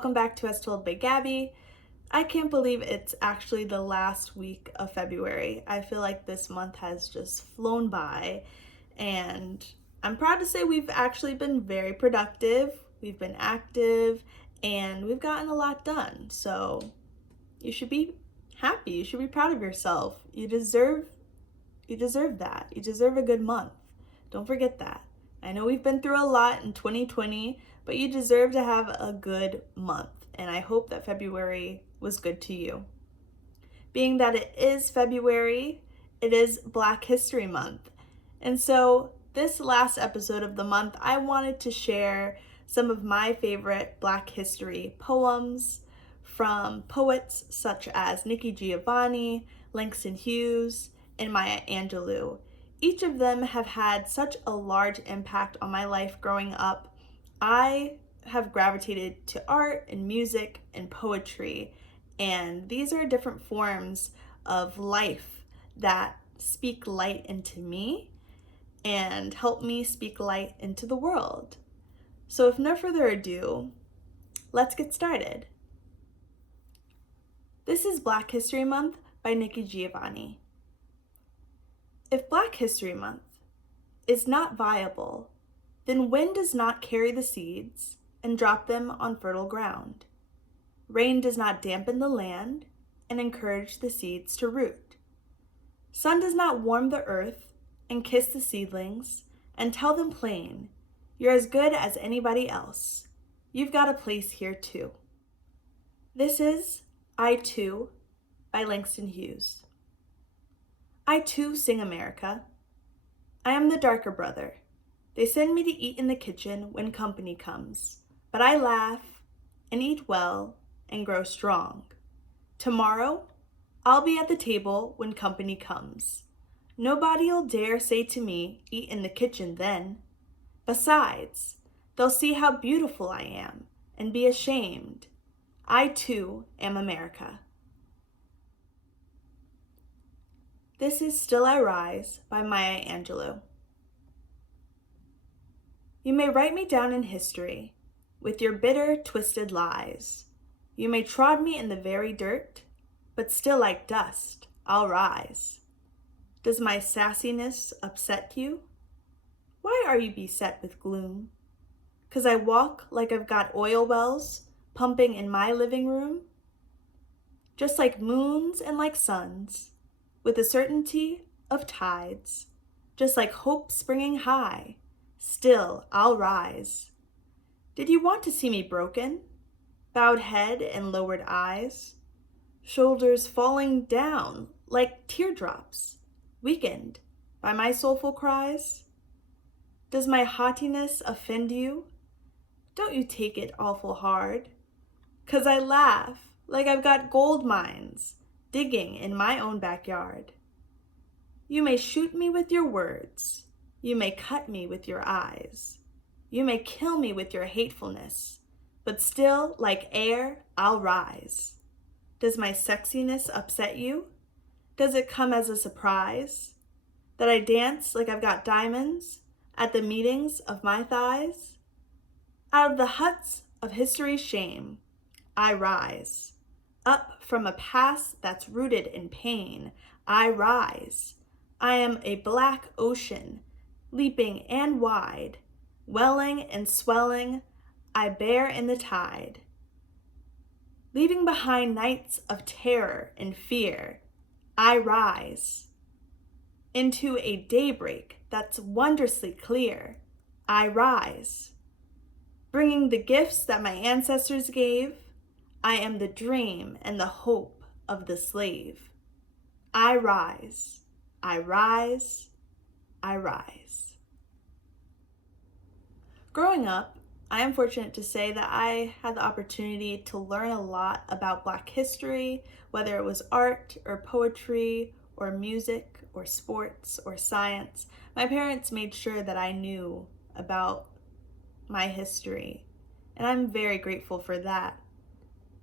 welcome back to As Told by Gabby. I can't believe it's actually the last week of February. I feel like this month has just flown by, and I'm proud to say we've actually been very productive, we've been active, and we've gotten a lot done. So you should be happy, you should be proud of yourself. You deserve that. You deserve a good month. Don't forget that. I know we've been through a lot in 2020, but you deserve to have a good month. And I hope that February was good to you. Being that it is February, it is Black History Month. And so this last episode of the month, I wanted to share some of my favorite Black history poems from poets such as Nikki Giovanni, Langston Hughes, and Maya Angelou. Each of them have had such a large impact on my life growing up. I have gravitated to art and music and poetry, and these are different forms of life that speak light into me and help me speak light into the world. So with no further ado, let's get started. This is Black History Month by Nikki Giovanni. If Black History Month is not viable, then wind does not carry the seeds and drop them on fertile ground. Rain does not dampen the land and encourage the seeds to root. Sun does not warm the earth and kiss the seedlings and tell them plain, you're as good as anybody else. You've got a place here too. This is I Too by Langston Hughes. I too sing America. I am the darker brother. They send me to eat in the kitchen when company comes, but I laugh and eat well and grow strong. Tomorrow, I'll be at the table when company comes. Nobody'll dare say to me, eat in the kitchen then. Besides, they'll see how beautiful I am and be ashamed. I too am America. This is Still I Rise by Maya Angelou. You may write me down in history with your bitter, twisted lies. You may trod me in the very dirt, but still like dust, I'll rise. Does my sassiness upset you? Why are you beset with gloom? 'Cause I walk like I've got oil wells pumping in my living room? Just like moons and like suns, with the certainty of tides, just like hope springing high, still I'll rise. Did you want to see me broken? Bowed head and lowered eyes, shoulders falling down like teardrops, weakened by my soulful cries? Does my haughtiness offend you? Don't you take it awful hard, 'cause I laugh like I've got gold mines digging in my own backyard. You may shoot me with your words. You may cut me with your eyes. You may kill me with your hatefulness, but still, like air, I'll rise. Does my sexiness upset you? Does it come as a surprise that I dance like I've got diamonds at the meetings of my thighs? Out of the huts of history's shame, I rise. Up from a past that's rooted in pain, I rise. I am a black ocean, leaping and wide, welling and swelling, I bear in the tide. Leaving behind nights of terror and fear, I rise. Into a daybreak that's wondrously clear, I rise. Bringing the gifts that my ancestors gave, I am the dream and the hope of the slave. I rise, I rise, I rise. Growing up, I am fortunate to say that I had the opportunity to learn a lot about Black history, whether it was art or poetry or music or sports or science. My parents made sure that I knew about my history, and I'm very grateful for that.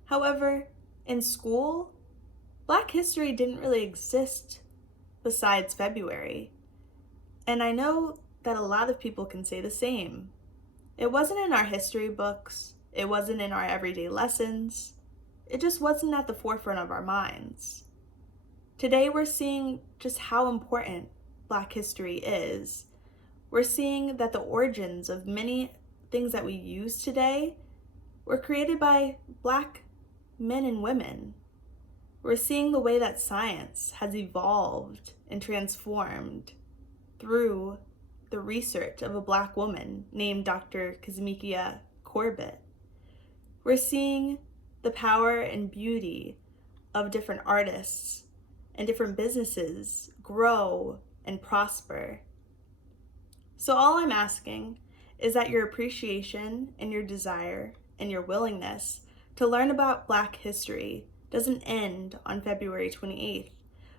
However, in school, Black history didn't really exist besides February. And I know that a lot of people can say the same. It wasn't in our history books. It wasn't in our everyday lessons. It just wasn't at the forefront of our minds. Today we're seeing just how important Black history is. We're seeing that the origins of many things that we use today were created by Black men and women. We're seeing the way that science has evolved and transformed through the research of a Black woman named Dr. Kizzmekia Corbett. We're seeing the power and beauty of different artists and different businesses grow and prosper. So all I'm asking is that your appreciation and your desire and your willingness to learn about Black history doesn't end on February 28th,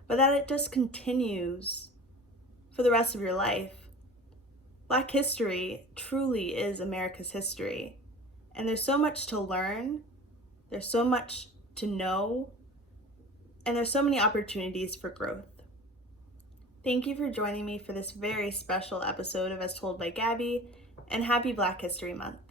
but that it just continues for the rest of your life. Black history truly is America's history, and there's so much to learn, there's so much to know, and there's so many opportunities for growth. Thank you for joining me for this very special episode of As Told by Gabby, and happy Black History Month.